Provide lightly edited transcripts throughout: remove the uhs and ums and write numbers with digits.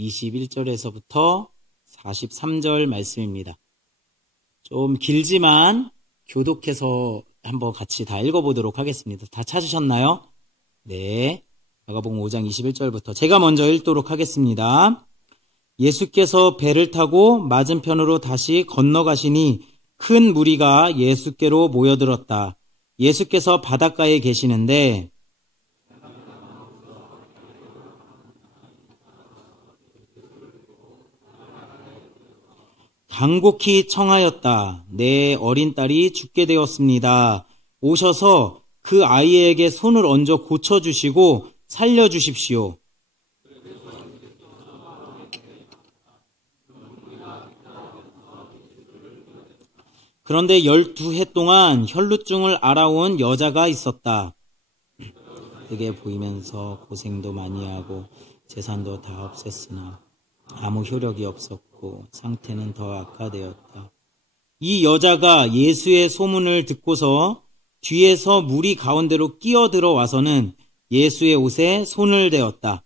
21절에서부터 43절 말씀입니다. 좀 길지만 교독해서 한번 같이 다 읽어보도록 하겠습니다. 다 찾으셨나요? 네. 마가복음 5장 21절부터 제가 먼저 읽도록 하겠습니다. 예수께서 배를 타고 맞은편으로 다시 건너가시니 큰 무리가 예수께로 모여들었다. 예수께서 바닷가에 계시는데 간곡히 청하였다. 내 어린 딸이 죽게 되었습니다. 오셔서 그 아이에게 손을 얹어 고쳐주시고 살려주십시오. 그런데 12해 동안 혈루증을 앓아온 여자가 있었다. 그게 보이면서 고생도 많이 하고 재산도 다 없앴으나 아무 효력이 없었고 상태는 더 악화되었다. 이 여자가 예수의 소문을 듣고서 뒤에서 무리 가운데로 끼어들어 와서는 예수의 옷에 손을 대었다.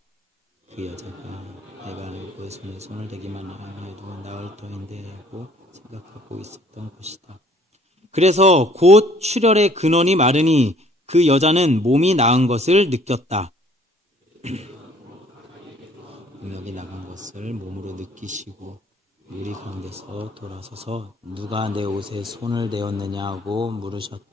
그 여자가 내가 그의 손에 손을 대기만 해도 나을 터인데 하고 생각하고 있었던 것이다. 그래서 곧 출혈의 근원이 마르니 그 여자는 몸이 나은 것을 느꼈다. 능력이 나간 것을 몸으로 느끼시고 무리 가운데서 돌아서서 누가 내 옷에 손을 대었느냐고 물으셨다.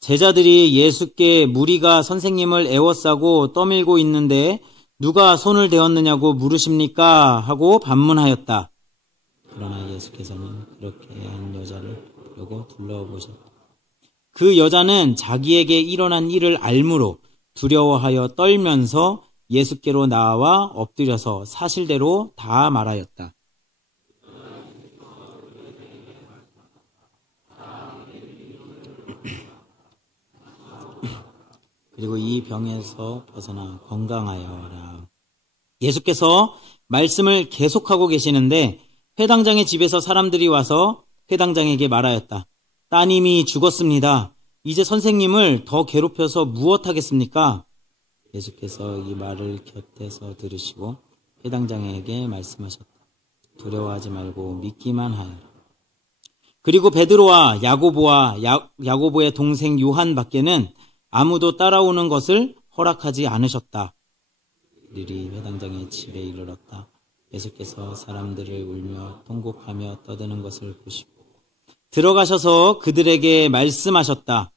제자들이 예수께 무리가 선생님을 애워싸고 떠밀고 있는데 누가 손을 대었느냐고 물으십니까? 하고 반문하였다. 그러나 예수께서는 그렇게 한 여자를 보려고 둘러보셨다. 그 여자는 자기에게 일어난 일을 알므로 두려워하여 떨면서 예수께로 나와 엎드려서 사실대로 다 말하였다. 그리고 이 병에서 벗어나 건강하여라. 예수께서 말씀을 계속하고 계시는데 회당장의 집에서 사람들이 와서 회당장에게 말하였다. 따님이 죽었습니다. 이제 선생님을 더 괴롭혀서 무엇하겠습니까? 예수께서 이 말을 곁에서 들으시고 회당장에게 말씀하셨다. 두려워하지 말고 믿기만 하여라. 그리고 베드로와 야고보의 동생 요한 밖에는 아무도 따라오는 것을 허락하지 않으셨다. 그들이 회당장의 집에 이르렀다. 예수께서 사람들을 울며 통곡하며 떠드는 것을 보시고 들어가셔서 그들에게 말씀하셨다.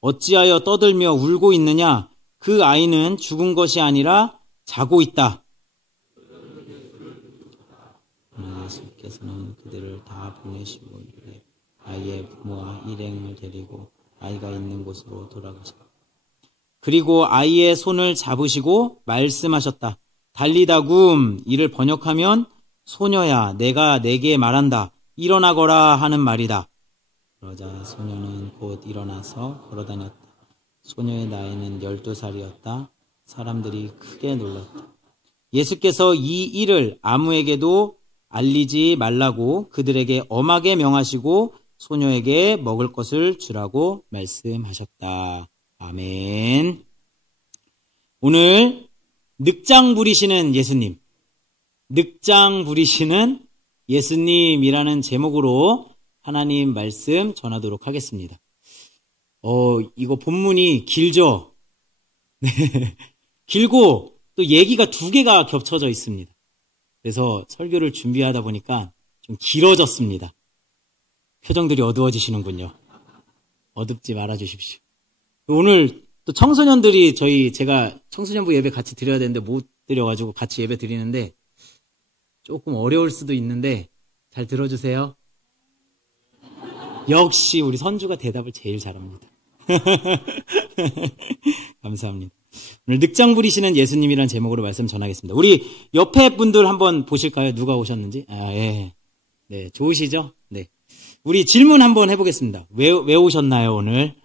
어찌하여 떠들며 울고 있느냐? 그 아이는 죽은 것이 아니라 자고 있다. 예수께서는 그들을 다 보내시고 아이의 부모와 일행을 데리고 아이가 있는 곳으로 돌아가셨다. 그리고 아이의 손을 잡으시고 말씀하셨다. 달리다굼, 이를 번역하면 소녀야 내가 내게 말한다. 일어나거라 하는 말이다. 그러자 소녀는 곧 일어나서 걸어다녔다. 소녀의 나이는 12살이었다. 사람들이 크게 놀랐다. 예수께서 이 일을 아무에게도 알리지 말라고 그들에게 엄하게 명하시고 소녀에게 먹을 것을 주라고 말씀하셨다. 아멘. 오늘 늑장 부리시는 예수님, 늑장 부리시는 예수님이라는 제목으로 하나님 말씀 전하도록 하겠습니다. 이거 본문이 길죠? 네. 길고 또 얘기가 두 개가 겹쳐져 있습니다. 그래서 설교를 준비하다 보니까 좀 길어졌습니다. 표정들이 어두워지시는군요. 어둡지 말아 주십시오. 오늘 또 청소년들이 제가 청소년부 예배 같이 드려야 되는데 못 드려가지고 같이 예배 드리는데 조금 어려울 수도 있는데 잘 들어주세요. 역시 우리 선주가 대답을 제일 잘합니다. 감사합니다. 오늘 늑장 부리시는 예수님이라는 제목으로 말씀 전하겠습니다. 우리 옆에 분들 한번 보실까요? 누가 오셨는지? 예. 네, 좋으시죠? 네. 우리 질문 한번 해보겠습니다. 왜 오셨나요, 오늘?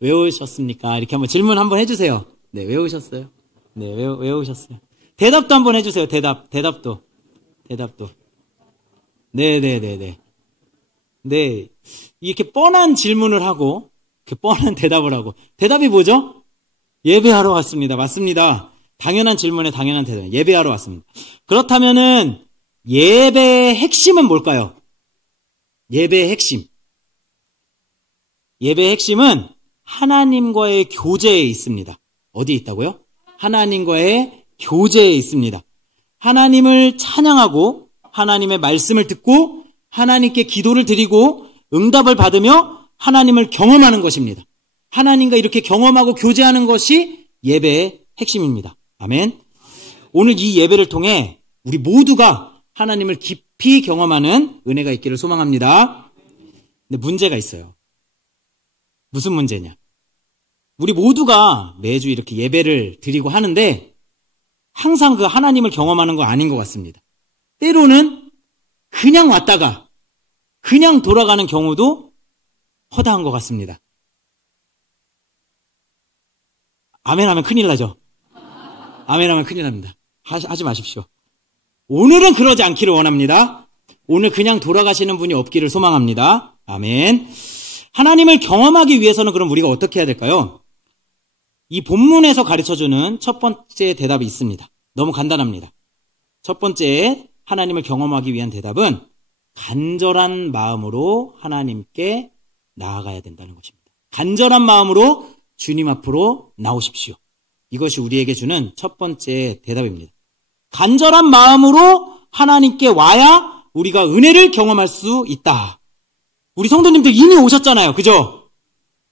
왜 오셨습니까? 이렇게 한번 질문 한번 해주세요. 네, 왜 오셨어요? 네, 왜 오셨어요? 대답도 한번 해주세요. 대답도. 네네네네. 네. 이렇게 뻔한 질문을 하고, 이렇게 뻔한 대답을 하고. 대답이 뭐죠? 예배하러 왔습니다. 맞습니다. 당연한 질문에 당연한 대답. 예배하러 왔습니다. 그렇다면은 예배의 핵심은 뭘까요? 예배의 핵심. 예배의 핵심은 하나님과의 교제에 있습니다. 어디에 있다고요? 하나님과의 교제에 있습니다. 하나님을 찬양하고 하나님의 말씀을 듣고 하나님께 기도를 드리고 응답을 받으며 하나님을 경험하는 것입니다. 하나님과 이렇게 경험하고 교제하는 것이 예배의 핵심입니다. 아멘. 오늘 이 예배를 통해 우리 모두가 하나님을 깊이 경험하는 은혜가 있기를 소망합니다. 근데 문제가 있어요. 무슨 문제냐? 우리 모두가 매주 이렇게 예배를 드리고 하는데 항상 그 하나님을 경험하는 거 아닌 것 같습니다. 때로는 그냥 왔다가 그냥 돌아가는 경우도 허다한 것 같습니다. 아멘 하면 큰일 나죠? 아멘 하면 큰일 납니다. 하지 마십시오. 오늘은 그러지 않기를 원합니다. 오늘 그냥 돌아가시는 분이 없기를 소망합니다. 아멘. 하나님을 경험하기 위해서는 그럼 우리가 어떻게 해야 될까요? 이 본문에서 가르쳐주는 첫 번째 대답이 있습니다. 너무 간단합니다. 첫 번째 하나님을 경험하기 위한 대답은 간절한 마음으로 하나님께 나아가야 된다는 것입니다. 간절한 마음으로 주님 앞으로 나오십시오. 이것이 우리에게 주는 첫 번째 대답입니다. 간절한 마음으로 하나님께 와야 우리가 은혜를 경험할 수 있다. 우리 성도님들 이미 오셨잖아요. 그죠?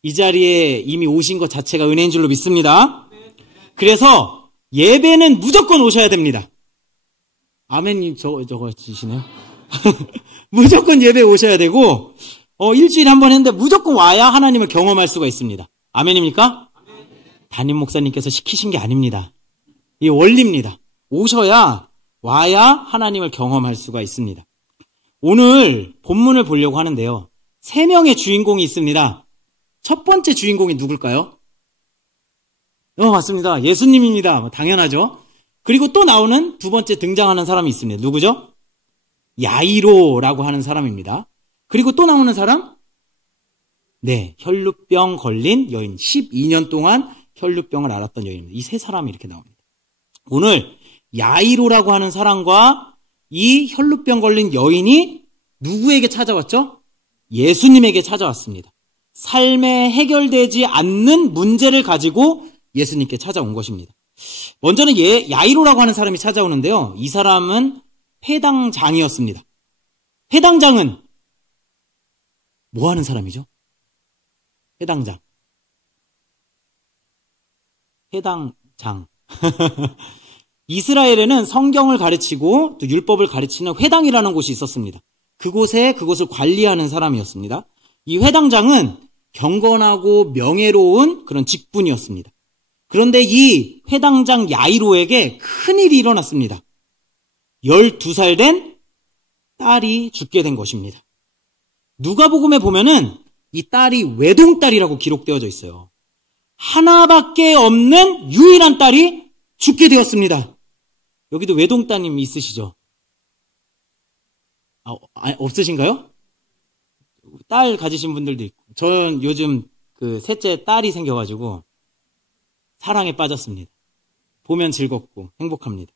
이 자리에 이미 오신 것 자체가 은혜인 줄로 믿습니다. 그래서 예배는 무조건 오셔야 됩니다. 아멘님 저거 지시네요. 무조건 예배 오셔야 되고 일주일에 한 번 했는데 무조건 와야 하나님을 경험할 수가 있습니다. 아멘입니까? 담임 목사님께서 시키신 게 아닙니다. 이 원리입니다. 오셔야 와야 하나님을 경험할 수가 있습니다. 오늘 본문을 보려고 하는데요. 3명의 주인공이 있습니다. 첫 번째 주인공이 누굴까요? 맞습니다. 예수님입니다. 당연하죠. 그리고 또 나오는 두 번째 등장하는 사람이 있습니다. 누구죠? 야이로라고 하는 사람입니다. 그리고 또 나오는 사람? 네, 혈루병 걸린 여인. 12년 동안 혈루병을 앓았던 여인입니다. 이 세 사람이 이렇게 나옵니다. 오늘 야이로라고 하는 사람과 이 혈루병 걸린 여인이 누구에게 찾아왔죠? 예수님에게 찾아왔습니다. 삶에 해결되지 않는 문제를 가지고 예수님께 찾아온 것입니다. 먼저는 야이로라고 하는 사람이 찾아오는데요. 이 사람은 회당장이었습니다. 회당장은 뭐 하는 사람이죠? 회당장. 이스라엘에는 성경을 가르치고 또 율법을 가르치는 회당이라는 곳이 있었습니다. 그곳을 관리하는 사람이었습니다. 이 회당장은 경건하고 명예로운 그런 직분이었습니다. 그런데 이 회당장 야이로에게 큰일이 일어났습니다. 12살 된 딸이 죽게 된 것입니다. 누가복음에 보면은 이 딸이 외동딸이라고 기록되어져 있어요. 하나밖에 없는 유일한 딸이 죽게 되었습니다. 여기도 외동따님 있으시죠? 없으신가요? 딸 가지신 분들도 있고. 저는 요즘 그 셋째 딸이 생겨가지고 사랑에 빠졌습니다. 보면 즐겁고 행복합니다.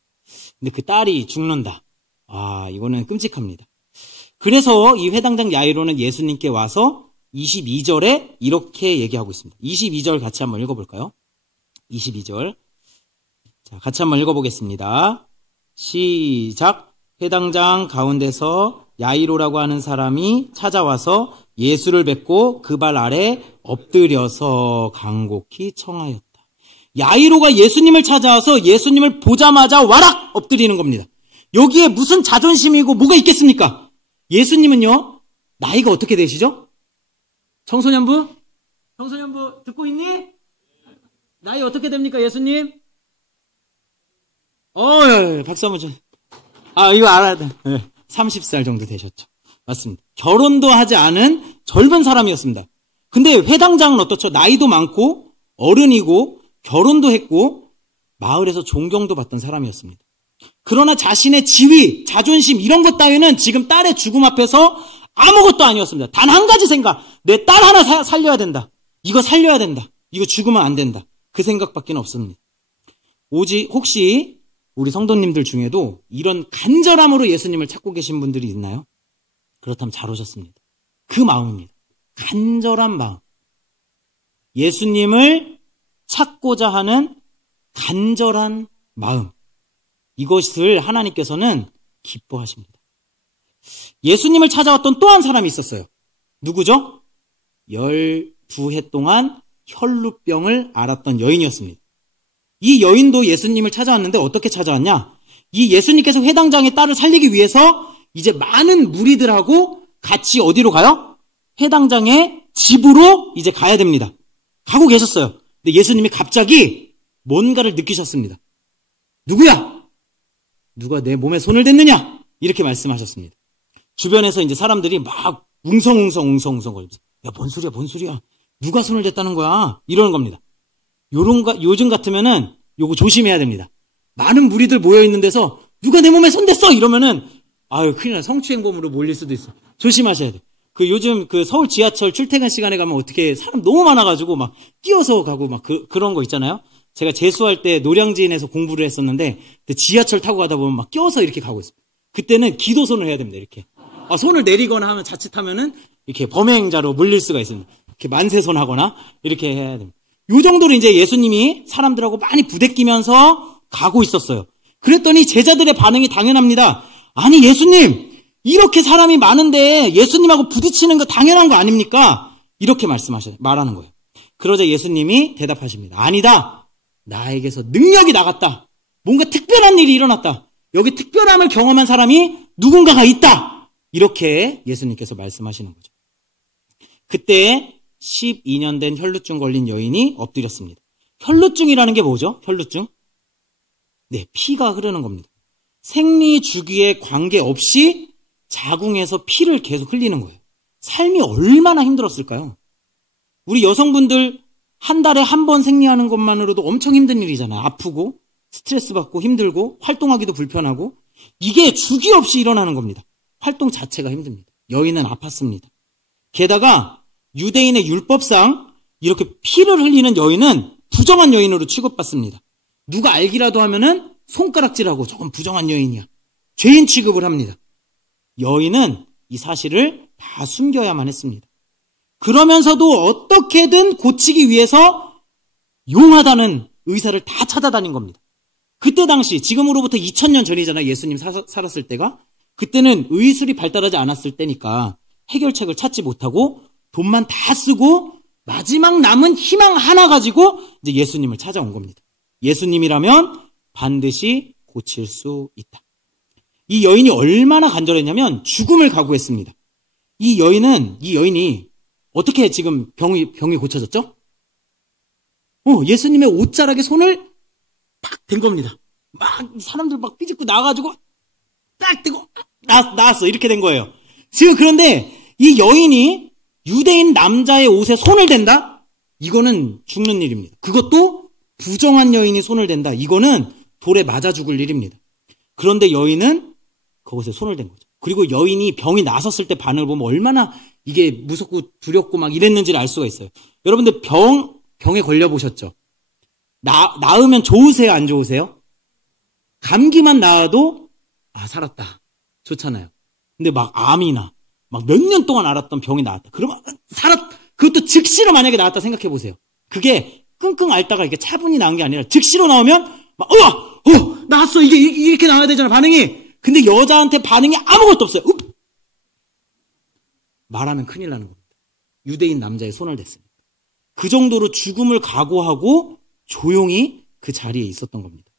근데 그 딸이 죽는다. 이거는 끔찍합니다. 그래서 이 회당장 야이로는 예수님께 와서 22절에 이렇게 얘기하고 있습니다. 22절 같이 한번 읽어볼까요? 22절. 자, 같이 한번 읽어보겠습니다. 시작. 회당장 가운데서 야이로라고 하는 사람이 찾아와서 예수를 뵙고 그 발 아래 엎드려서 간곡히 청하였다. 야이로가 예수님을 찾아와서 예수님을 보자마자 와락 엎드리는 겁니다. 여기에 무슨 자존심이고 뭐가 있겠습니까? 예수님은요, 나이가 어떻게 되시죠? 청소년부 듣고 있니? 나이 어떻게 됩니까, 예수님? 박수 한번 줘. 이거 알아야 돼. 30살 정도 되셨죠. 맞습니다. 결혼도 하지 않은 젊은 사람이었습니다. 근데 회당장은 어떻죠? 나이도 많고 어른이고 결혼도 했고 마을에서 존경도 받던 사람이었습니다. 그러나 자신의 지위, 자존심 이런 것 따위는 지금 딸의 죽음 앞에서 아무것도 아니었습니다. 단 한 가지 생각. 내 딸 하나 살려야 된다. 이거 살려야 된다. 이거 죽으면 안 된다. 그 생각밖에 없습니다. 혹시 우리 성도님들 중에도 이런 간절함으로 예수님을 찾고 계신 분들이 있나요? 그렇다면 잘 오셨습니다. 그 마음입니다. 간절한 마음. 예수님을 찾고자 하는 간절한 마음. 이것을 하나님께서는 기뻐하십니다. 예수님을 찾아왔던 또 한 사람이 있었어요. 누구죠? 12해 동안 혈루병을 앓았던 여인이었습니다. 이 여인도 예수님을 찾아왔는데 어떻게 찾아왔냐? 이 예수님께서 회당장의 딸을 살리기 위해서 이제 많은 무리들하고 같이 어디로 가요? 회당장의 집으로 이제 가야 됩니다. 가고 계셨어요. 근데 예수님이 갑자기 뭔가를 느끼셨습니다. 누구야? 누가 내 몸에 손을 댔느냐? 이렇게 말씀하셨습니다. 주변에서 이제 사람들이 막 웅성웅성 거리면서 야, 뭔 소리야? 누가 손을 댔다는 거야? 이러는 겁니다. 요즘 같으면은 요거 조심해야 됩니다. 많은 무리들 모여 있는 데서 누가 내 몸에 손 댔어! 이러면은 아유, 큰일 나. 성추행범으로 몰릴 수도 있어. 조심하셔야 돼. 요즘 서울 지하철 출퇴근 시간에 가면 어떻게 사람 너무 많아가지고 막 끼어서 가고 막 그런 거 있잖아요. 제가 재수할 때 노량진에서 공부를 했었는데 지하철 타고 가다 보면 막 끼어서 이렇게 가고 있어요. 그때는 기도손을 해야 됩니다. 이렇게. 손을 내리거나 하면 자칫하면은 이렇게 범행자로 물릴 수가 있습니다. 이렇게 만세손 하거나 이렇게 해야 됩니다. 요 정도로 이제 예수님이 사람들하고 많이 부대끼면서 가고 있었어요. 그랬더니 제자들의 반응이 당연합니다. 아니, 예수님, 이렇게 사람이 많은데 예수님하고 부딪히는 거 당연한 거 아닙니까? 이렇게 말하는 거예요. 그러자 예수님이 대답하십니다. 아니다. 나에게서 능력이 나갔다. 뭔가 특별한 일이 일어났다. 여기 특별함을 경험한 사람이 누군가가 있다. 이렇게 예수님께서 말씀하시는 거죠. 그때 12년 된 혈루증 걸린 여인이 엎드렸습니다. 혈루증이라는 게 뭐죠? 혈루증? 네, 피가 흐르는 겁니다. 생리 주기에 관계없이 자궁에서 피를 계속 흘리는 거예요. 삶이 얼마나 힘들었을까요? 우리 여성분들 한 달에 한 번 생리하는 것만으로도 엄청 힘든 일이잖아요. 아프고 스트레스 받고 힘들고 활동하기도 불편하고 이게 주기 없이 일어나는 겁니다. 활동 자체가 힘듭니다. 여인은 아팠습니다. 게다가 유대인의 율법상 이렇게 피를 흘리는 여인은 부정한 여인으로 취급받습니다. 누가 알기라도 하면은 손가락질하고 저건 부정한 여인이야. 죄인 취급을 합니다. 여인은 이 사실을 다 숨겨야만 했습니다. 그러면서도 어떻게든 고치기 위해서 용하다는 의사를 다 찾아다닌 겁니다. 그때 당시, 지금으로부터 2000년 전이잖아요. 예수님 살았을 때가. 그때는 의술이 발달하지 않았을 때니까 해결책을 찾지 못하고 돈만 다 쓰고 마지막 남은 희망 하나 가지고 이제 예수님을 찾아온 겁니다. 예수님이라면 반드시 고칠 수 있다. 이 여인이 얼마나 간절했냐면 죽음을 각오했습니다. 이 여인이 어떻게 지금 병이 고쳐졌죠? 예수님의 옷자락에 손을 팍 댄 겁니다. 막 사람들 막 삐집고 나와가지고 딱 대고 나왔어. 이렇게 된 거예요. 지금 그런데 이 여인이 유대인 남자의 옷에 손을 댄다? 이거는 죽는 일입니다. 그것도 부정한 여인이 손을 댄다. 이거는 돌에 맞아 죽을 일입니다. 그런데 여인은 그것에 손을 댄 거죠. 그리고 여인이 병이 나섰을 때 반응을 보면 얼마나 이게 무섭고 두렵고 막 이랬는지를 알 수가 있어요. 여러분들 병에 걸려보셨죠? 나으면 좋으세요? 안 좋으세요? 감기만 나아도 살았다. 좋잖아요. 근데 막 암이나 막 몇 년 동안 앓았던 병이 나왔다. 그러면 그것도 즉시로 만약에 나왔다 생각해 보세요. 그게 끙끙 앓다가 이게 차분히 나온 게 아니라 즉시로 나오면 막 나왔어. 이게 이렇게 나와야 되잖아, 반응이. 근데 여자한테 반응이 아무것도 없어요. 말하면 큰일 나는 겁니다. 유대인 남자의 손을 댔습니다. 그 정도로 죽음을 각오하고 조용히 그 자리에 있었던 겁니다.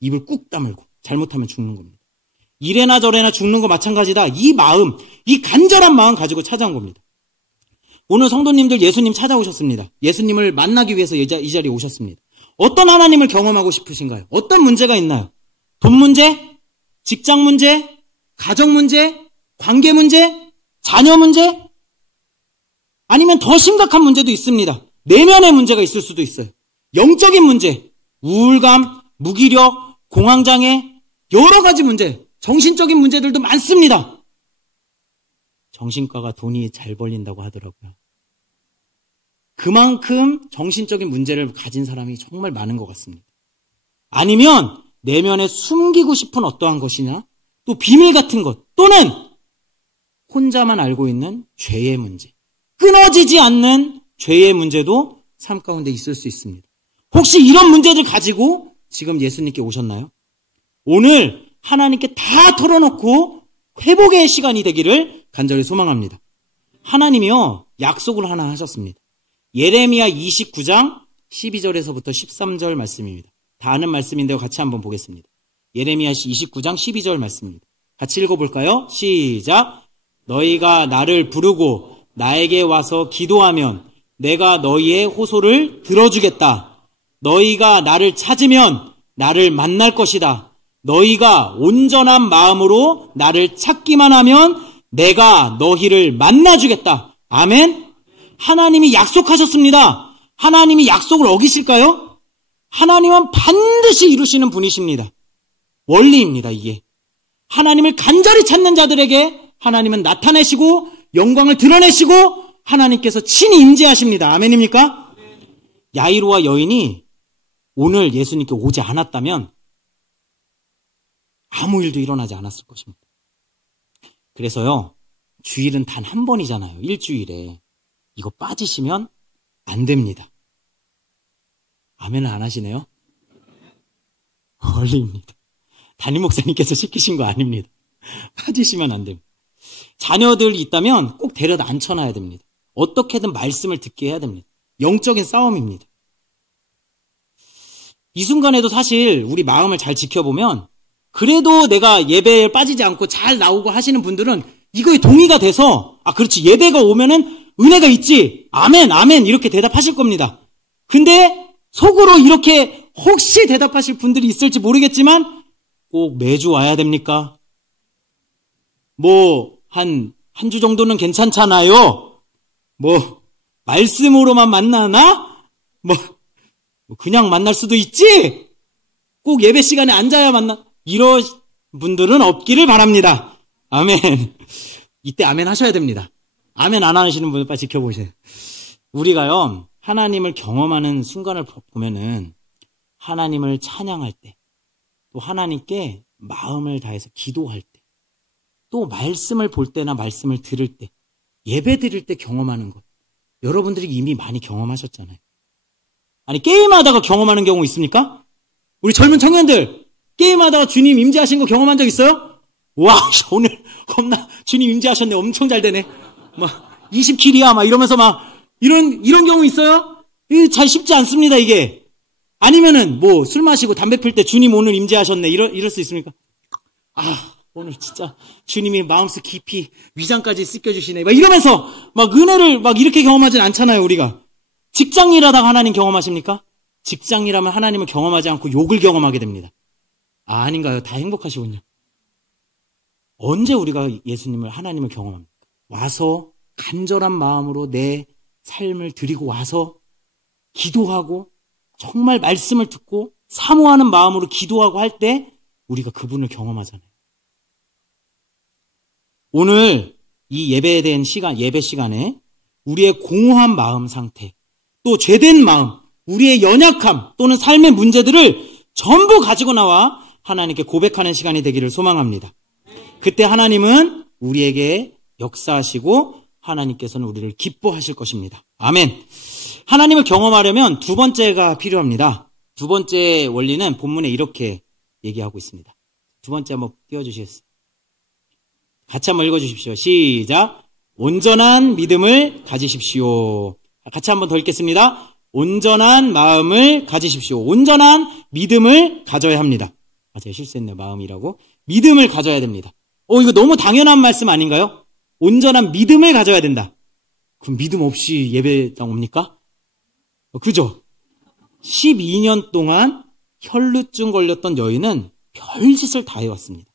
입을 꾹 다물고 잘못하면 죽는 겁니다. 이래나 저래나 죽는 거 마찬가지다. 이 마음, 이 간절한 마음 가지고 찾아온 겁니다. 오늘 성도님들 예수님 찾아오셨습니다. 예수님을 만나기 위해서 이 자리에 오셨습니다. 어떤 하나님을 경험하고 싶으신가요? 어떤 문제가 있나요? 돈 문제? 직장 문제? 가정 문제? 관계 문제? 자녀 문제? 아니면 더 심각한 문제도 있습니다. 내면의 문제가 있을 수도 있어요. 영적인 문제, 우울감, 무기력, 공황장애, 여러 가지 문제, 정신적인 문제들도 많습니다. 정신과가 돈이 잘 벌린다고 하더라고요. 그만큼 정신적인 문제를 가진 사람이 정말 많은 것 같습니다. 아니면 내면에 숨기고 싶은 어떠한 것이나 또 비밀 같은 것 또는 혼자만 알고 있는 죄의 문제, 끊어지지 않는 죄의 문제도 삶 가운데 있을 수 있습니다. 혹시 이런 문제를 가지고 지금 예수님께 오셨나요? 오늘 하나님께 다 털어놓고 회복의 시간이 되기를 간절히 소망합니다. 하나님이요, 약속을 하나 하셨습니다. 예레미야 29장 12절에서부터 13절 말씀입니다. 다 아는 말씀인데요. 같이 한번 보겠습니다. 예레미야 29장 12절 말씀입니다. 같이 읽어볼까요? 시작! 너희가 나를 부르고 나에게 와서 기도하면 내가 너희의 호소를 들어주겠다. 너희가 나를 찾으면 나를 만날 것이다. 너희가 온전한 마음으로 나를 찾기만 하면 내가 너희를 만나주겠다. 아멘. 하나님이 약속하셨습니다. 하나님이 약속을 어기실까요? 하나님은 반드시 이루시는 분이십니다. 원리입니다, 이게. 하나님을 간절히 찾는 자들에게 하나님은 나타내시고 영광을 드러내시고 하나님께서 친히 임재하십니다. 아멘입니까? 야이로와 여인이 오늘 예수님께 오지 않았다면 아무 일도 일어나지 않았을 것입니다. 그래서요, 주일은 단 한 번이잖아요. 일주일에. 이거 빠지시면 안 됩니다. 아멘을 안 하시네요? 원리입니다. 담임 목사님께서 시키신 거 아닙니다. 빠지시면 안 됩니다. 자녀들이 있다면 꼭 데려다 앉혀놔야 됩니다. 어떻게든 말씀을 듣게 해야 됩니다. 영적인 싸움입니다. 이 순간에도 사실 우리 마음을 잘 지켜보면 그래도 내가 예배에 빠지지 않고 잘 나오고 하시는 분들은 이거에 동의가 돼서 그렇지, 예배가 오면은 은혜가 있지, 아멘 아멘 이렇게 대답하실 겁니다. 근데 속으로 이렇게 혹시 대답하실 분들이 있을지 모르겠지만 꼭 매주 와야 됩니까? 한 주 정도는 괜찮잖아요. 말씀으로만 만나나? 그냥 만날 수도 있지? 꼭 예배 시간에 앉아야 만나? 이런 분들은 없기를 바랍니다. 아멘. 이때 아멘 하셔야 됩니다. 아멘 안 하시는 분들 빨리 지켜보세요. 우리가요, 하나님을 경험하는 순간을 보면은 하나님을 찬양할 때, 또 하나님께 마음을 다해서 기도할 때, 또 말씀을 볼 때나 말씀을 들을 때, 예배 드릴 때 경험하는 것. 여러분들이 이미 많이 경험하셨잖아요. 아니, 게임하다가 경험하는 경우 있습니까? 우리 젊은 청년들, 게임하다가 주님 임재하신 거 경험한 적 있어요? 와, 오늘 겁나 주님 임재하셨네. 엄청 잘 되네. 20킬이야. 이러면서 이런 경우 있어요? 이게 잘 쉽지 않습니다, 이게. 아니면은, 술 마시고 담배 필 때 주님 오늘 임재하셨네. 이럴 수 있습니까? 오늘 진짜 주님이 마음속 깊이 위장까지 씻겨주시네. 이러면서 은혜를 이렇게 경험하진 않잖아요, 우리가. 직장일하다가 하나님 경험하십니까? 직장일하면 하나님을 경험하지 않고 욕을 경험하게 됩니다. 아닌가요? 다 행복하시군요. 언제 우리가 예수님을, 하나님을 경험합니까? 와서 간절한 마음으로 내 삶을 드리고 와서 기도하고 정말 말씀을 듣고 사모하는 마음으로 기도하고 할 때 우리가 그분을 경험하잖아요. 오늘 이 예배에 대한 예배 시간에 우리의 공허한 마음 상태, 또 죄된 마음, 우리의 연약함 또는 삶의 문제들을 전부 가지고 나와 하나님께 고백하는 시간이 되기를 소망합니다. 그때 하나님은 우리에게 역사하시고 하나님께서는 우리를 기뻐하실 것입니다. 아멘. 하나님을 경험하려면 두 번째가 필요합니다. 두 번째 원리는 본문에 이렇게 얘기하고 있습니다. 두 번째 한번 띄워주시겠어요? 같이 한번 읽어주십시오. 시작. 온전한 믿음을 가지십시오. 같이 한번 더 읽겠습니다. 온전한 마음을 가지십시오. 온전한 믿음을 가져야 합니다. 제가 실수했네요. 마음이라고. 믿음을 가져야 됩니다. 이거 너무 당연한 말씀 아닌가요? 온전한 믿음을 가져야 된다. 그럼 믿음 없이 예배당 옵니까? 그죠? 12년 동안 혈루증 걸렸던 여인은 별짓을 다 해왔습니다.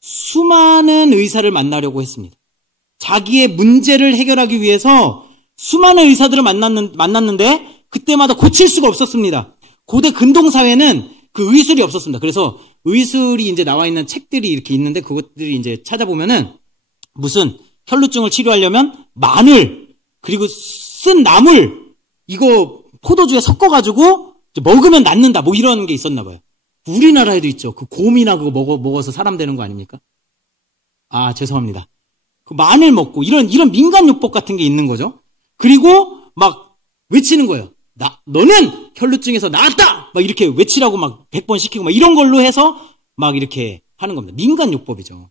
수많은 의사를 만나려고 했습니다. 자기의 문제를 해결하기 위해서 수많은 의사들을 만났는데 그때마다 고칠 수가 없었습니다. 고대 근동사회는 그 의술이 없었습니다. 그래서 의술이 이제 나와 있는 책들이 이렇게 있는데 그것들이 이제 찾아보면은 무슨 혈루증을 치료하려면 마늘 그리고 쓴 나물 이거 포도주에 섞어가지고 먹으면 낫는다 이런 게 있었나 봐요. 우리나라에도 있죠. 그 곰이나 그거 먹어서 사람 되는 거 아닙니까? 아, 죄송합니다. 그 마늘 먹고 이런 민간요법 같은 게 있는 거죠. 그리고 막 외치는 거예요. 너는 혈루증에서 나았다! 막 이렇게 외치라고 막 100번 시키고 막 이런 걸로 해서 막 이렇게 하는 겁니다. 민간요법이죠.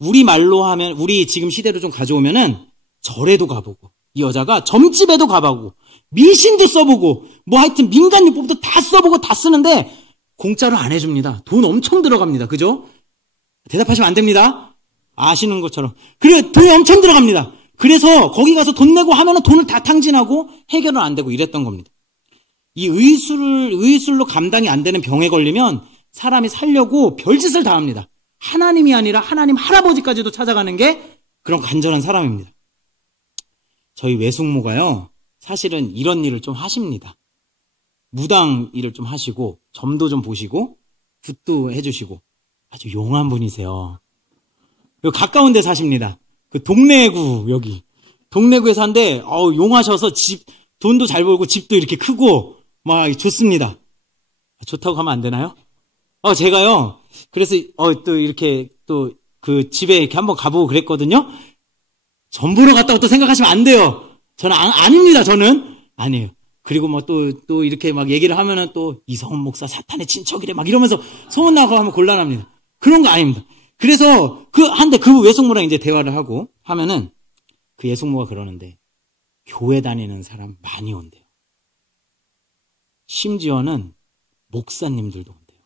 우리 말로 하면, 우리 지금 시대로 좀 가져오면은 절에도 가보고, 이 여자가 점집에도 가보고, 미신도 써보고, 뭐 하여튼 민간요법도 다 써보고 다 쓰는데, 공짜로 안 해줍니다. 돈 엄청 들어갑니다. 그죠? 대답하시면 안 됩니다. 아시는 것처럼. 그래, 돈이 엄청 들어갑니다. 그래서 거기 가서 돈 내고 하면은 돈을 다 탕진하고 해결은 안 되고 이랬던 겁니다. 이 의술로 감당이 안 되는 병에 걸리면 사람이 살려고 별짓을 다 합니다. 하나님이 아니라 하나님 할아버지까지도 찾아가는 게 그런 간절한 사람입니다. 저희 외숙모가요, 사실은 이런 일을 좀 하십니다. 무당 일을 좀 하시고, 점도 좀 보시고, 굿도 해주시고, 아주 용한 분이세요. 여기 가까운 데 사십니다. 그 동래구, 여기. 동래구에 사는데, 용하셔서 돈도 잘 벌고, 집도 이렇게 크고, 막 좋습니다. 좋다고 하면 안 되나요? 제가요, 그래서, 또 이렇게, 또, 그 집에 이렇게 한번 가보고 그랬거든요? 점 보러 갔다고 또 생각하시면 안 돼요. 저는 아닙니다, 저는. 아니에요. 그리고 뭐 또 이렇게 막 얘기를 하면은 또 이성훈 목사 사탄의 친척이래 막 이러면서 소문나고 하면 곤란합니다. 그런 거 아닙니다. 그래서 그 외숙모랑 이제 대화를 하고 하면은 그 예숙모가 그러는데 교회 다니는 사람 많이 온대요. 심지어는 목사님들도 온대요.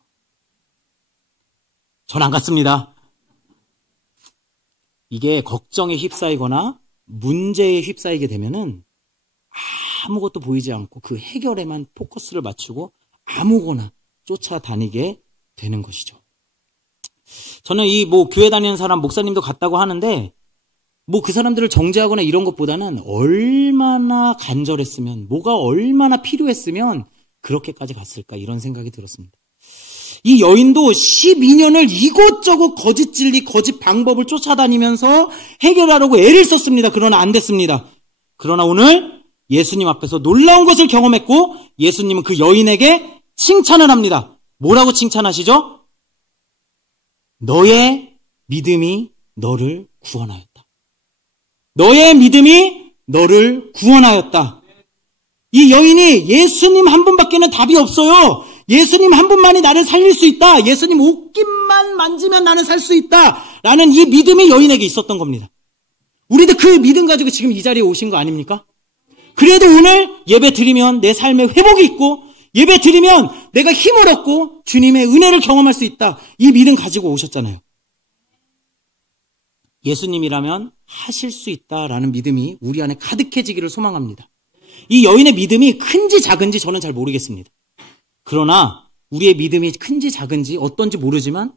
전 안 갔습니다. 이게 걱정에 휩싸이거나 문제에 휩싸이게 되면은 아무것도 보이지 않고 그 해결에만 포커스를 맞추고 아무거나 쫓아다니게 되는 것이죠. 저는 교회 다니는 사람, 목사님도 갔다고 하는데, 그 사람들을 정죄하거나 이런 것보다는 얼마나 간절했으면, 뭐가 얼마나 필요했으면 그렇게까지 갔을까, 이런 생각이 들었습니다. 이 여인도 12년을 이곳저곳 거짓 진리, 거짓 방법을 쫓아다니면서 해결하려고 애를 썼습니다. 그러나 안 됐습니다. 그러나 오늘 예수님 앞에서 놀라운 것을 경험했고 예수님은 그 여인에게 칭찬을 합니다. 뭐라고 칭찬하시죠? 너의 믿음이 너를 구원하였다. 너의 믿음이 너를 구원하였다. 이 여인이 예수님 한 분밖에는 답이 없어요. 예수님 한 분만이 나를 살릴 수 있다. 예수님 옷깃만 만지면 나는 살 수 있다. 라는 이 믿음이 여인에게 있었던 겁니다. 우리도 그 믿음 가지고 지금 이 자리에 오신 거 아닙니까? 그래도 오늘 예배 드리면 내 삶에 회복이 있고 예배 드리면 내가 힘을 얻고 주님의 은혜를 경험할 수 있다. 이 믿음 가지고 오셨잖아요. 예수님이라면 하실 수 있다라는 믿음이 우리 안에 가득해지기를 소망합니다. 이 여인의 믿음이 큰지 작은지 저는 잘 모르겠습니다. 그러나 우리의 믿음이 큰지 작은지 어떤지 모르지만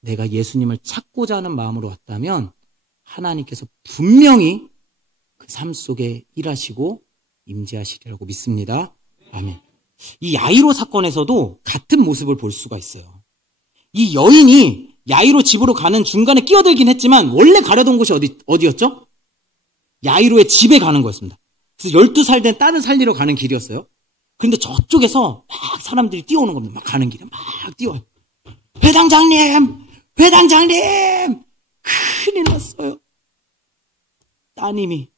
내가 예수님을 찾고자 하는 마음으로 왔다면 하나님께서 분명히 그 삶 속에 일하시고 임재하시리라고 믿습니다. 아멘. 이 야이로 사건에서도 같은 모습을 볼 수가 있어요. 이 여인이 야이로 집으로 가는 중간에 끼어들긴 했지만 원래 가려던 곳이 어디였죠? 야이로의 집에 가는 거였습니다. 그래서 12살 된 딸을 살리러 가는 길이었어요. 그런데 저쪽에서 막 사람들이 뛰어오는 겁니다. 막 가는 길에 막 뛰어와요. 회당장님! 회당장님! 큰일 났어요. 따님이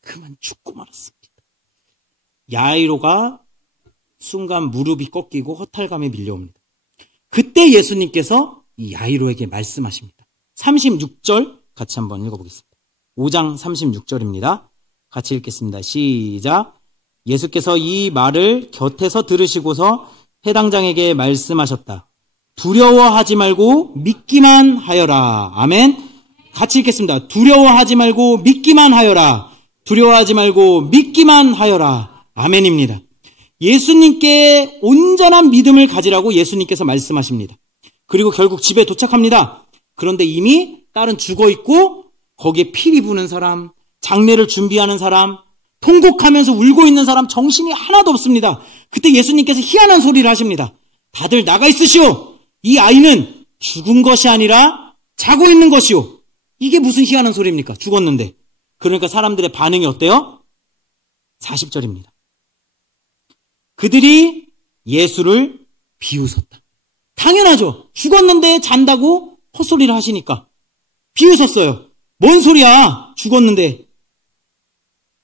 그만 죽고 말았습니다. 야이로가 순간 무릎이 꺾이고 허탈감에 밀려옵니다. 그때 예수님께서 이 야이로에게 말씀하십니다. 36절 같이 한번 읽어보겠습니다. 5장 36절입니다. 같이 읽겠습니다. 시작. 예수께서 이 말을 곁에서 들으시고서 회당장에게 말씀하셨다. 두려워하지 말고 믿기만 하여라. 아멘. 같이 읽겠습니다. 두려워하지 말고 믿기만 하여라. 두려워하지 말고 믿기만 하여라. 아멘입니다. 예수님께 온전한 믿음을 가지라고 예수님께서 말씀하십니다. 그리고 결국 집에 도착합니다. 그런데 이미 딸은 죽어있고 거기에 피리 부는 사람, 장례를 준비하는 사람, 통곡하면서 울고 있는 사람 정신이 하나도 없습니다. 그때 예수님께서 희한한 소리를 하십니다. 다들 나가 있으시오. 이 아이는 죽은 것이 아니라 자고 있는 것이오. 이게 무슨 희한한 소리입니까? 죽었는데. 그러니까 사람들의 반응이 어때요? 40절입니다. 그들이 예수를 비웃었다. 당연하죠. 죽었는데 잔다고 헛소리를 하시니까. 비웃었어요. 뭔 소리야? 죽었는데.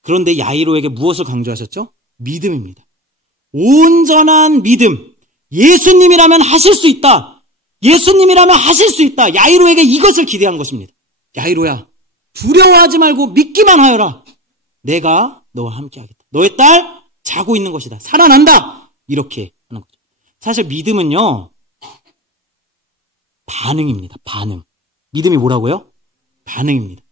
그런데 야이로에게 무엇을 강조하셨죠? 믿음입니다. 온전한 믿음. 예수님이라면 하실 수 있다. 예수님이라면 하실 수 있다. 야이로에게 이것을 기대한 것입니다. 야이로야, 두려워하지 말고 믿기만 하여라. 내가 너와 함께 하겠다. 너의 딸 자고 있는 것이다. 살아난다. 이렇게 하는 거죠. 사실 믿음은요, 반응입니다. 반응. 믿음이 뭐라고요? 반응입니다.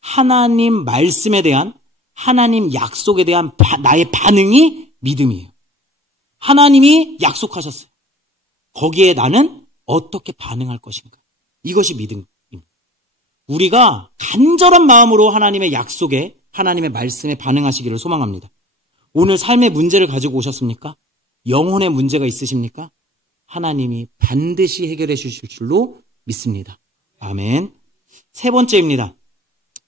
하나님 말씀에 대한, 하나님 약속에 대한 나의 반응이 믿음이에요. 하나님이 약속하셨어요. 거기에 나는 어떻게 반응할 것인가? 이것이 믿음입니다. 우리가 간절한 마음으로 하나님의 약속에, 하나님의 말씀에 반응하시기를 소망합니다. 오늘 삶의 문제를 가지고 오셨습니까? 영혼의 문제가 있으십니까? 하나님이 반드시 해결해 주실 줄로 믿습니다. 아멘. 세 번째입니다.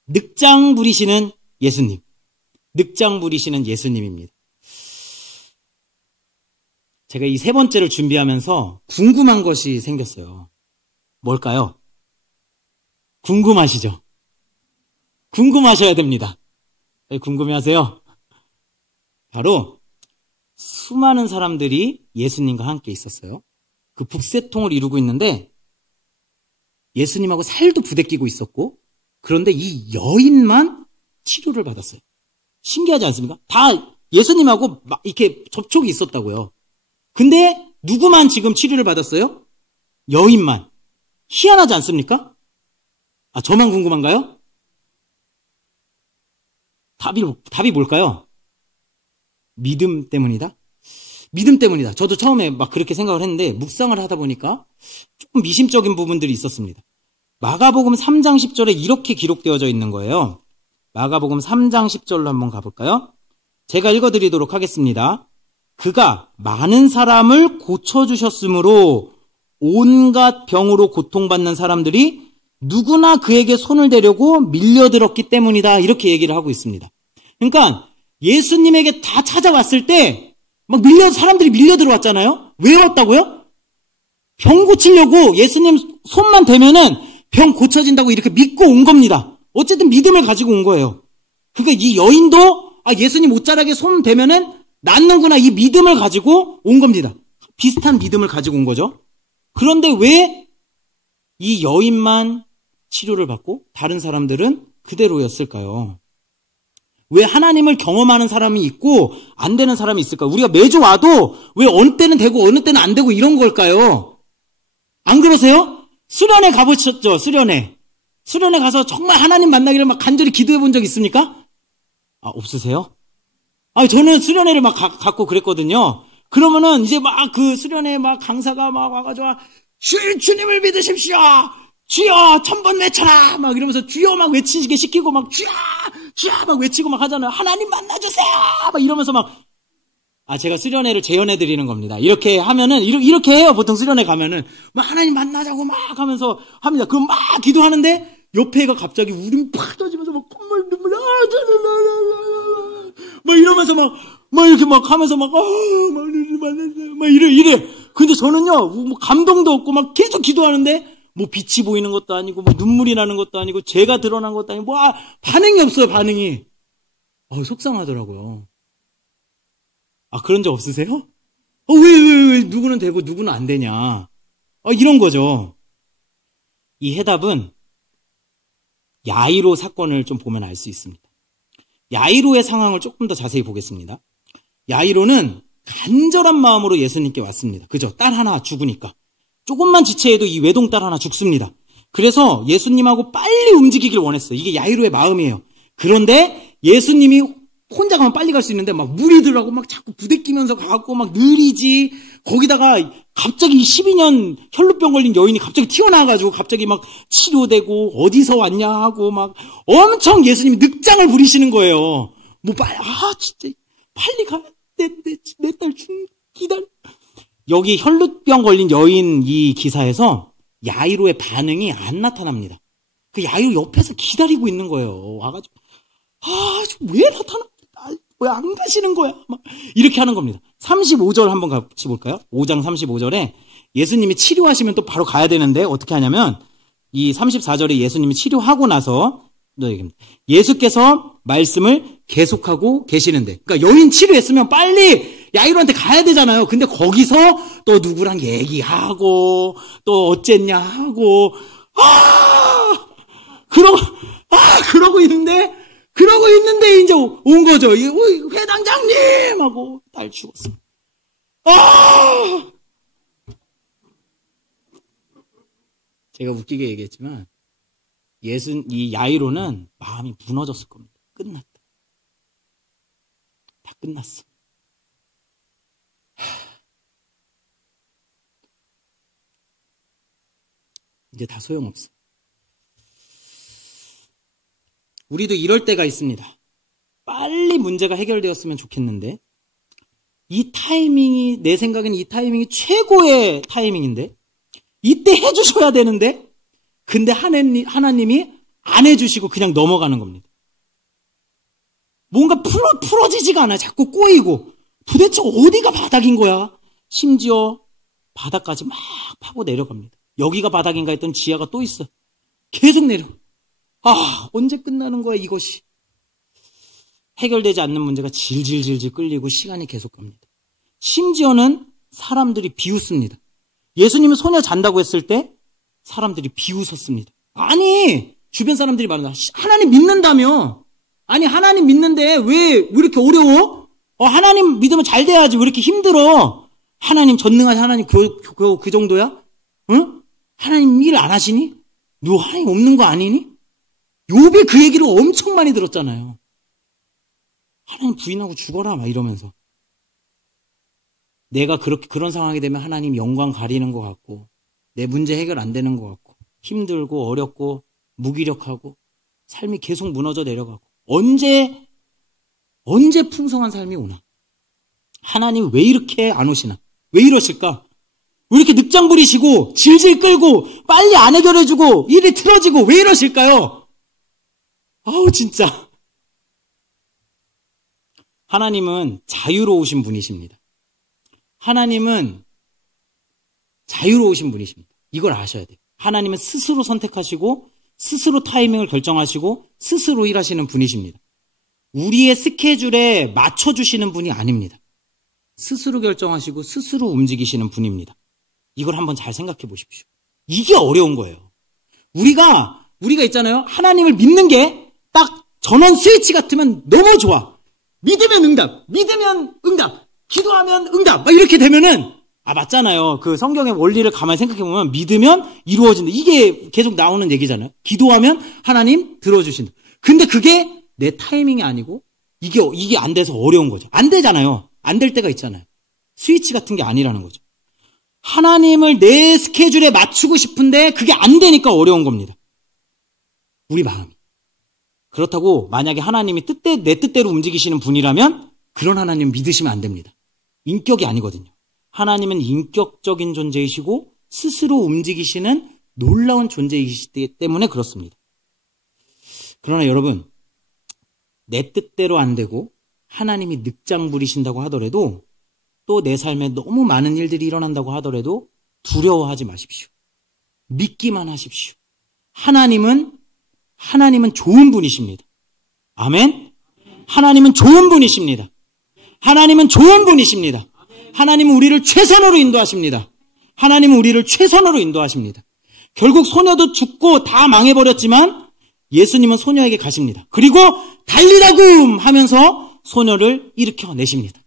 늑장 부리시는 예수님. 늑장 부리시는 예수님입니다. 제가 이 세 번째를 준비하면서 궁금한 것이 생겼어요. 뭘까요? 궁금하시죠? 궁금하셔야 됩니다. 궁금해하세요? 바로 수많은 사람들이 예수님과 함께 있었어요. 그 북새통을 이루고 있는데 예수님하고 살도 부대끼고 있었고, 그런데 이 여인만 치료를 받았어요. 신기하지 않습니까? 다 예수님하고 막 이렇게 접촉이 있었다고요. 근데 누구만 지금 치료를 받았어요? 여인만. 희한하지 않습니까? 아, 저만 궁금한가요? 답이 뭘까요? 믿음 때문이다? 믿음 때문이다. 저도 처음에 막 그렇게 생각을 했는데 묵상을 하다 보니까 조금 미심적인 부분들이 있었습니다. 마가복음 3장 10절에 이렇게 기록되어져 있는 거예요. 마가복음 3장 10절로 한번 가볼까요? 제가 읽어드리도록 하겠습니다. 그가 많은 사람을 고쳐주셨으므로 온갖 병으로 고통받는 사람들이 누구나 그에게 손을 대려고 밀려들었기 때문이다. 이렇게 얘기를 하고 있습니다. 그러니까 예수님에게 다 찾아왔을 때 막 사람들이 밀려들어왔잖아요. 왜 왔다고요? 병 고치려고 예수님 손만 대면은 병 고쳐진다고 이렇게 믿고 온 겁니다. 어쨌든 믿음을 가지고 온 거예요. 그러니까 이 여인도 예수님 옷자락에 손 대면은 낫는구나, 이 믿음을 가지고 온 겁니다. 비슷한 믿음을 가지고 온 거죠. 그런데 왜 이 여인만 치료를 받고 다른 사람들은 그대로였을까요? 왜 하나님을 경험하는 사람이 있고 안 되는 사람이 있을까요? 우리가 매주 와도 왜 어느 때는 되고 어느 때는 안 되고 이런 걸까요? 안 그러세요? 수련회 가보셨죠? 수련회 가서 정말 하나님 만나기를 막 간절히 기도해 본 적 있습니까? 없으세요? 저는 수련회를 막 갖고 그랬거든요. 그러면은 이제 막 그 수련회 막 강사가 막 와가지고 주님을 믿으십시오. 주여 1000번 외쳐라. 막 이러면서 주여 막 외치게 시키고 막 주여 막 외치고 막 하잖아요. 하나님 만나주세요. 막 이러면서 막 제가 수련회를 재연해 드리는 겁니다. 이렇게 하면은 이렇게 해요. 보통 수련회 가면은 막 하나님 만나자고 막 하면서 합니다. 그럼 막 기도하는데 옆에 애가 갑자기 울음이 팍 터지면서 막 콧물 눈물 막 이러면서 막 이렇게 막 하면서 막 이래. 근데 저는요, 뭐 감동도 없고 막 계속 기도하는데 뭐 빛이 보이는 것도 아니고 뭐 눈물이 나는 것도 아니고 죄가 드러난 것도 아니고 뭐 반응이 없어요. 반응이. 속상하더라고요. 그런 적 없으세요? 왜 누구는 되고 누구는 안 되냐. 이런 거죠. 이 해답은 야이로 사건을 좀 보면 알 수 있습니다. 야이로의 상황을 조금 더 자세히 보겠습니다. 야이로는 간절한 마음으로 예수님께 왔습니다. 그죠? 딸 하나 죽으니까. 조금만 지체해도 이 외동딸 하나 죽습니다. 그래서 예수님하고 빨리 움직이길 원했어요. 이게 야이로의 마음이에요. 그런데 예수님이 혼자 가면 빨리 갈 수 있는데 막 무리들하고 막 자꾸 부대끼면서 가고 막 느리지. 거기다가 갑자기 12년 혈루병 걸린 여인이 갑자기 튀어나와가지고 갑자기 막 치료되고 어디서 왔냐 하고 막 엄청 예수님이 늑장을 부리시는 거예요. 진짜 빨리 가. 내 딸 기다려. 여기 혈루병 걸린 여인 이 기사에서 야이로의 반응이 안 나타납니다. 그 야이로 옆에서 기다리고 있는 거예요. 와가지고 왜 나타나? 왜 안 가시는 거야? 막 이렇게 하는 겁니다. 35절 한번 같이 볼까요? 5장 35절에 예수님이 치료하시면 또 바로 가야 되는데 어떻게 하냐면 이 34절에 예수님이 치료하고 나서 예수께서 말씀을 계속하고 계시는데, 그러니까 여인 치료했으면 빨리 야이로한테 가야 되잖아요. 근데 거기서 또 누구랑 얘기하고 또 어쨌냐 하고 그러고 있는데 이제 온 거죠. 회당장님 하고 딸 죽었어. 제가 웃기게 얘기했지만 이 야이로는 마음이 무너졌을 겁니다. 끝났다. 다 끝났어. 이제 다 소용없어. 우리도 이럴 때가 있습니다. 빨리 문제가 해결되었으면 좋겠는데 이 타이밍이, 내 생각에는 이 타이밍이 최고의 타이밍인데 이때 해주셔야 되는데 근데 하나님이 안 해주시고 그냥 넘어가는 겁니다. 뭔가 풀어지지가 않아요. 자꾸 꼬이고 도대체 어디가 바닥인 거야. 심지어 바닥까지 막 파고 내려갑니다. 여기가 바닥인가 했던 지하가 또 있어. 계속 내려. 언제 끝나는 거야 이것이. 해결되지 않는 문제가 질질질질 끌리고 시간이 계속 갑니다. 심지어는 사람들이 비웃습니다. 예수님은 소녀 잔다고 했을 때 사람들이 비웃었습니다. 아니, 주변 사람들이 말한다. 하나님 믿는다며. 아니, 하나님 믿는데 왜 이렇게 어려워? 하나님 믿으면 잘 돼야지. 왜 이렇게 힘들어? 하나님 전능하신 하나님 그 정도야? 응? 하나님 일 안 하시니? 너 하나님 없는 거 아니니? 욥이 그 얘기를 엄청 많이 들었잖아요. 하나님 부인하고 죽어라 막 이러면서. 내가 그런 상황이 되면 하나님 영광 가리는 것 같고 내 문제 해결 안 되는 것 같고 힘들고 어렵고 무기력하고 삶이 계속 무너져 내려가고 언제 풍성한 삶이 오나? 하나님 왜 이렇게 안 오시나? 왜 이러실까? 왜 이렇게 늑장 부리시고 질질 끌고 빨리 안 해결해주고 일이 틀어지고 왜 이러실까요? 진짜. 하나님은 자유로우신 분이십니다. 하나님은 자유로우신 분이십니다. 이걸 아셔야 돼요. 하나님은 스스로 선택하시고 스스로 타이밍을 결정하시고 스스로 일하시는 분이십니다. 우리의 스케줄에 맞춰주시는 분이 아닙니다. 스스로 결정하시고 스스로 움직이시는 분입니다. 이걸 한번 잘 생각해 보십시오. 이게 어려운 거예요. 우리가 있잖아요. 하나님을 믿는 게 딱 전원 스위치 같으면 너무 좋아. 믿으면 응답, 기도하면 응답, 막 이렇게 되면은, 맞잖아요. 그 성경의 원리를 가만히 생각해보면, 믿으면 이루어진다. 이게 계속 나오는 얘기잖아요. 기도하면 하나님 들어주신다. 근데 그게 내 타이밍이 아니고, 이게 안 돼서 어려운 거죠. 안 되잖아요. 안 될 때가 있잖아요. 스위치 같은 게 아니라는 거죠. 하나님을 내 스케줄에 맞추고 싶은데, 그게 안 되니까 어려운 겁니다. 우리 마음이. 그렇다고 만약에 하나님이 내 뜻대로 움직이시는 분이라면 그런 하나님 믿으시면 안 됩니다. 인격이 아니거든요. 하나님은 인격적인 존재이시고 스스로 움직이시는 놀라운 존재이시기 때문에 그렇습니다. 그러나 여러분, 내 뜻대로 안 되고 하나님이 늑장 부리신다고 하더라도 또 내 삶에 너무 많은 일들이 일어난다고 하더라도 두려워하지 마십시오. 믿기만 하십시오. 하나님은 좋은 분이십니다. 아멘? 하나님은 좋은 분이십니다. 하나님은 좋은 분이십니다. 하나님은 우리를 최선으로 인도하십니다. 하나님은 우리를 최선으로 인도하십니다. 결국 소녀도 죽고 다 망해버렸지만 예수님은 소녀에게 가십니다. 그리고 달리다굼 하면서 소녀를 일으켜내십니다.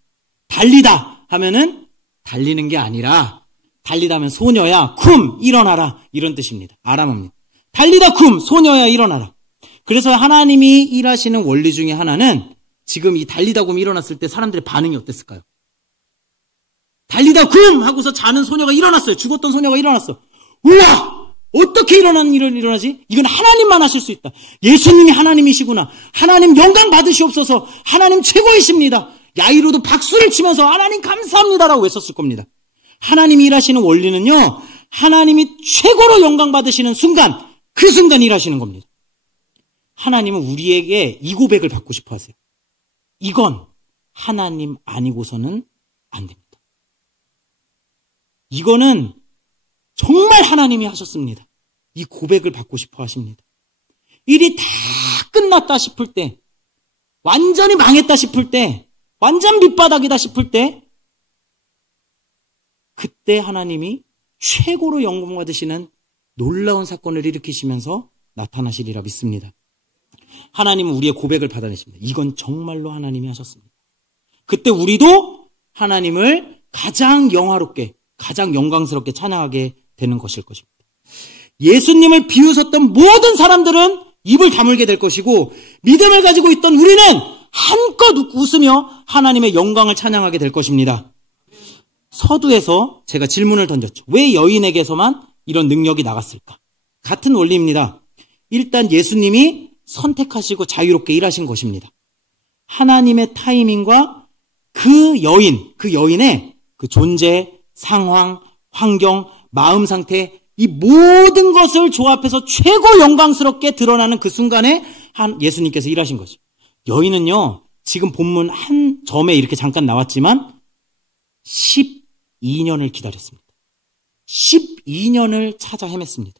달리다 하면은 달리는 게 아니라 달리다 하면 소녀야 쿰 일어나라 이런 뜻입니다. 아람어입니다. 달리다 쿰 소녀야 일어나라. 그래서 하나님이 일하시는 원리 중에 하나는 지금 이 달리다 굼 일어났을 때 사람들의 반응이 어땠을까요? 달리다 굼 하고서 자는 소녀가 일어났어요. 죽었던 소녀가 일어났어. 우와! 어떻게 일어나는 일은 일어나지? 이건 하나님만 하실 수 있다. 예수님이 하나님이시구나. 하나님 영광 받으시옵소서. 하나님 최고이십니다. 야이로도 박수를 치면서 하나님 감사합니다라고 외쳤을 겁니다. 하나님이 일하시는 원리는요. 하나님이 최고로 영광 받으시는 순간 그 순간 일하시는 겁니다. 하나님은 우리에게 이 고백을 받고 싶어 하세요. 이건 하나님 아니고서는 안 됩니다. 이거는 정말 하나님이 하셨습니다. 이 고백을 받고 싶어 하십니다. 일이 다 끝났다 싶을 때, 완전히 망했다 싶을 때, 완전 밑바닥이다 싶을 때, 그때 하나님이 최고로 영광 받으시는 놀라운 사건을 일으키시면서 나타나시리라 믿습니다. 하나님은 우리의 고백을 받아내십니다. 이건 정말로 하나님이 하셨습니다. 그때 우리도 하나님을 가장 영화롭게, 가장 영광스럽게 찬양하게 되는 것일 것입니다. 예수님을 비웃었던 모든 사람들은 입을 다물게 될 것이고, 믿음을 가지고 있던 우리는 한껏 웃으며 하나님의 영광을 찬양하게 될 것입니다. 서두에서 제가 질문을 던졌죠. 왜 여인에게서만 이런 능력이 나갔을까? 같은 원리입니다. 일단 예수님이 선택하시고 자유롭게 일하신 것입니다. 하나님의 타이밍과 그 여인의 그 존재, 상황, 환경, 마음 상태, 이 모든 것을 조합해서 최고 영광스럽게 드러나는 그 순간에 예수님께서 일하신 거죠. 여인은요, 지금 본문 한 점에 이렇게 잠깐 나왔지만 12년을 기다렸습니다. 12년을 찾아 헤맸습니다.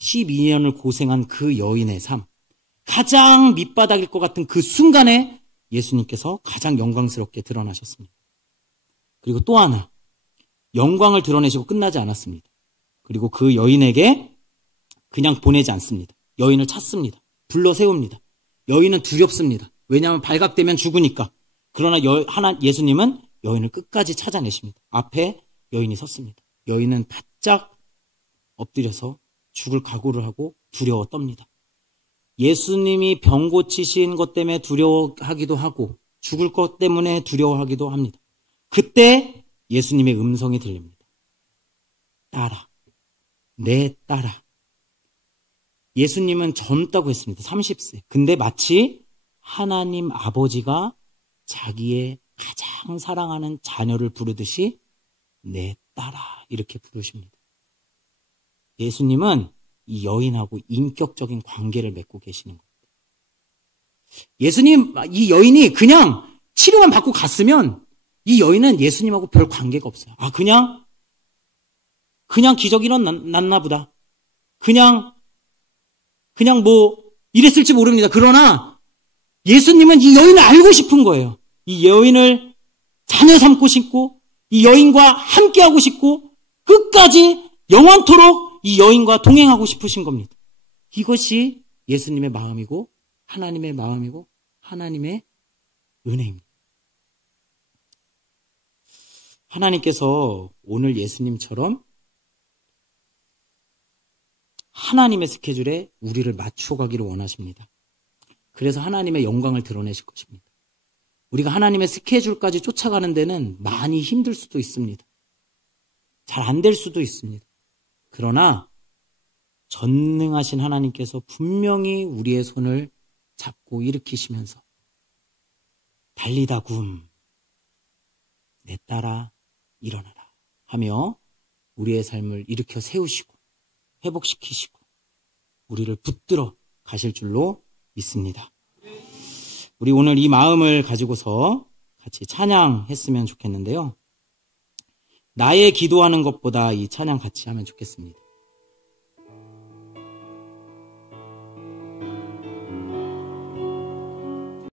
12년을 고생한 그 여인의 삶, 가장 밑바닥일 것 같은 그 순간에 예수님께서 가장 영광스럽게 드러나셨습니다. 그리고 또 하나, 영광을 드러내시고 끝나지 않았습니다. 그리고 그 여인에게 그냥 보내지 않습니다. 여인을 찾습니다. 불러 세웁니다. 여인은 두렵습니다. 왜냐하면 발각되면 죽으니까. 그러나 예수님은 여인을 끝까지 찾아내십니다. 앞에 여인이 섰습니다. 여인은 바짝 엎드려서 죽을 각오를 하고 두려워 떱니다. 예수님이 병 고치신 것 때문에 두려워하기도 하고 죽을 것 때문에 두려워하기도 합니다. 그때 예수님의 음성이 들립니다. 따라, 내 따라. 예수님은 젊다고 했습니다. 30세. 근데 마치 하나님 아버지가 자기의 가장 사랑하는 자녀를 부르듯이 내 따라 이렇게 부르십니다. 예수님은 이 여인하고 인격적인 관계를 맺고 계시는 겁니다. 이 여인이 그냥 치료만 받고 갔으면 이 여인은 예수님하고 별 관계가 없어요. 그냥 기적이 일어났나 보다. 그냥 뭐 이랬을지 모릅니다. 그러나 예수님은 이 여인을 알고 싶은 거예요. 이 여인을 자녀 삼고 싶고 이 여인과 함께하고 싶고 끝까지 영원토록 이 여인과 동행하고 싶으신 겁니다. 이것이 예수님의 마음이고 하나님의 마음이고 하나님의 은혜입니다. 하나님께서 오늘 예수님처럼 하나님의 스케줄에 우리를 맞춰가기를 원하십니다. 그래서 하나님의 영광을 드러내실 것입니다. 우리가 하나님의 스케줄까지 쫓아가는 데는 많이 힘들 수도 있습니다. 잘 안 될 수도 있습니다. 그러나 전능하신 하나님께서 분명히 우리의 손을 잡고 일으키시면서 달리다 굼, 내 따라 일어나라 하며 우리의 삶을 일으켜 세우시고 회복시키시고 우리를 붙들어 가실 줄로 믿습니다. 우리 오늘 이 마음을 가지고서 같이 찬양했으면 좋겠는데요. 나의 기도하는 것보다 이 찬양 같이 하면 좋겠습니다.